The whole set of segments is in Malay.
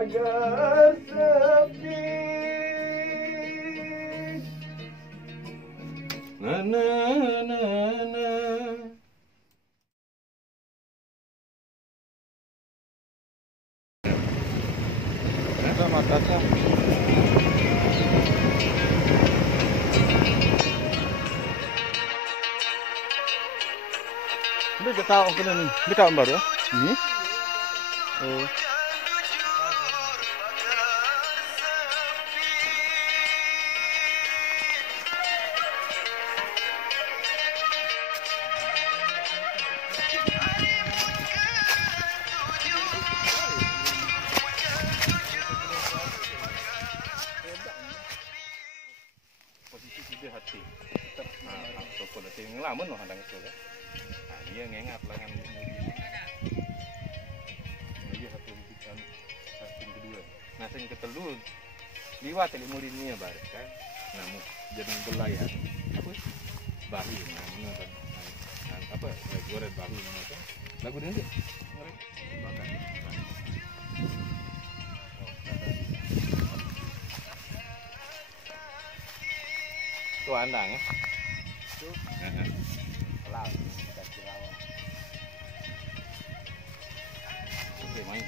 agar sepi. Na na na na. Selamat datang. Ini kita tahu kena ni. Ini kawan baru ya? Ini. Oh. Posisi sudah hati. Nah, toko hati ngelamun loh handang itu kan. Nah, dia ngengat lengan dia hati kan hati kedua. Nah, yang ketelu liwat tadi muridnya baris kan. Nah, jadi belayar. Apa? Bahu. Nah, mana kan? Nah, apa? Goreng bahu macam. Lagu dia ni. Bakar. Tu andang ya. Tu. Laut kita Cirawang. Oke, main.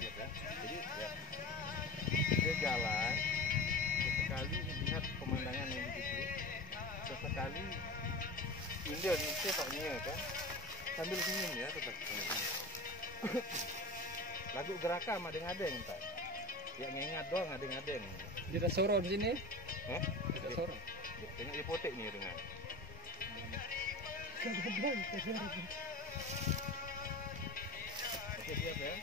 Siap ya. Jadi ya. Dia jalan sesekali lihat pemandangan yang di situ. Sesekali indah nih tepatnya kan. Sambil senyum ya tetap senyum. Lagu gerakan adeng-adeng entar. Ya ngengat doang adeng-adeng. Tidak sorong sini. Hah? Tidak sorong. Tengok dia potek ni dengan. Oke, siap ya.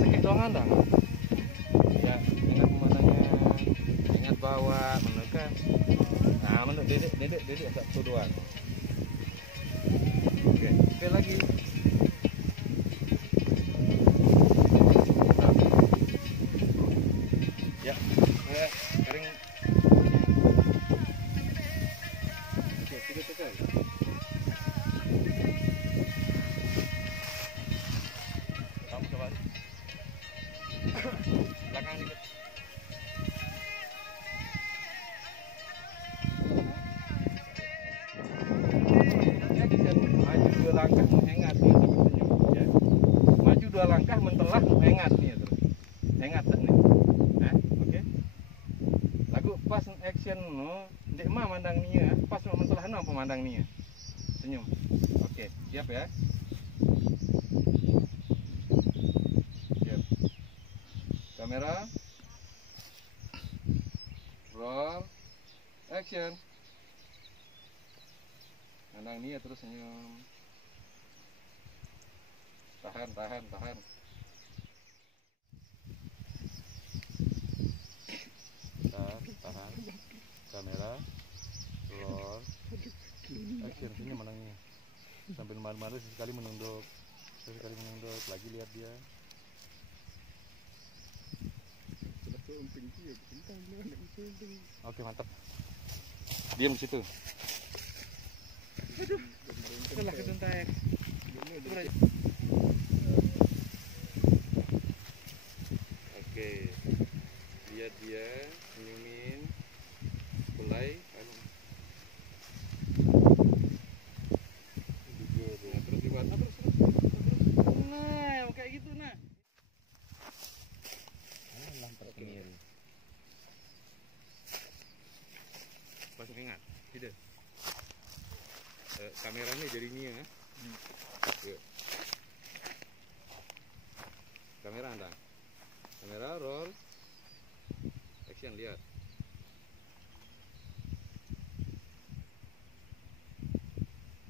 Sakit doang andang. Ya, ingat pemandangan, ingat bawa, menekan. Nah, menurut dedek satu doang. Oke lagi. Ya, kering. Oke, sudah tekan. Kamu coba. Belakang dikit. Maju 2 langkah menghengat nih sepertinya ya. Maju 2 langkah mentelah menghengat nih terus. Hengat tak nih. Oke. Lagu pas action no, ndek mah mandang nia, pas mau mentelah no pemandang nia. Senyum. Oke, siap ya. Siap. Kamera. Roll. Action. Mandang nia terus senyum. Tahan. Tahan. Kamera. Roll. Action. Sini menangnya. Sambil malu-malu sekali menunduk. Lagi lihat dia. Oke, mantap. Diam di situ. Itulah keduntai. Oke. Lihat dia, senyumin. Mulai. Nah, terus dibuat. Terus. Nah, kayak gitu nah. Oke. Langsung ingat, tidak. Kameranya jadi ini ya. Yuk. Kamera andang. Kamera roll. Action, lihat.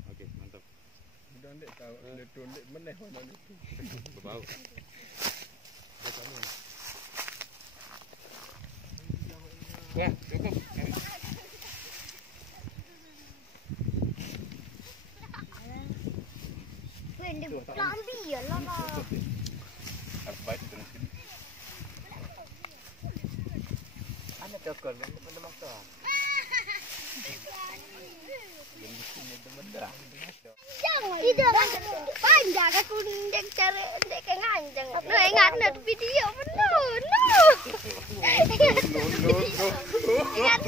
Oke, mantap. Udah ndek tahu, ndek meneh mana itu. Berbau. Wah, cukup. Lambi ya lah. Harus baik terus. Ana cokol, ada makan. Ini teman-teman. Tidak panjang aku ndek cari ndek nganjang. No ingat net video no. Ingat.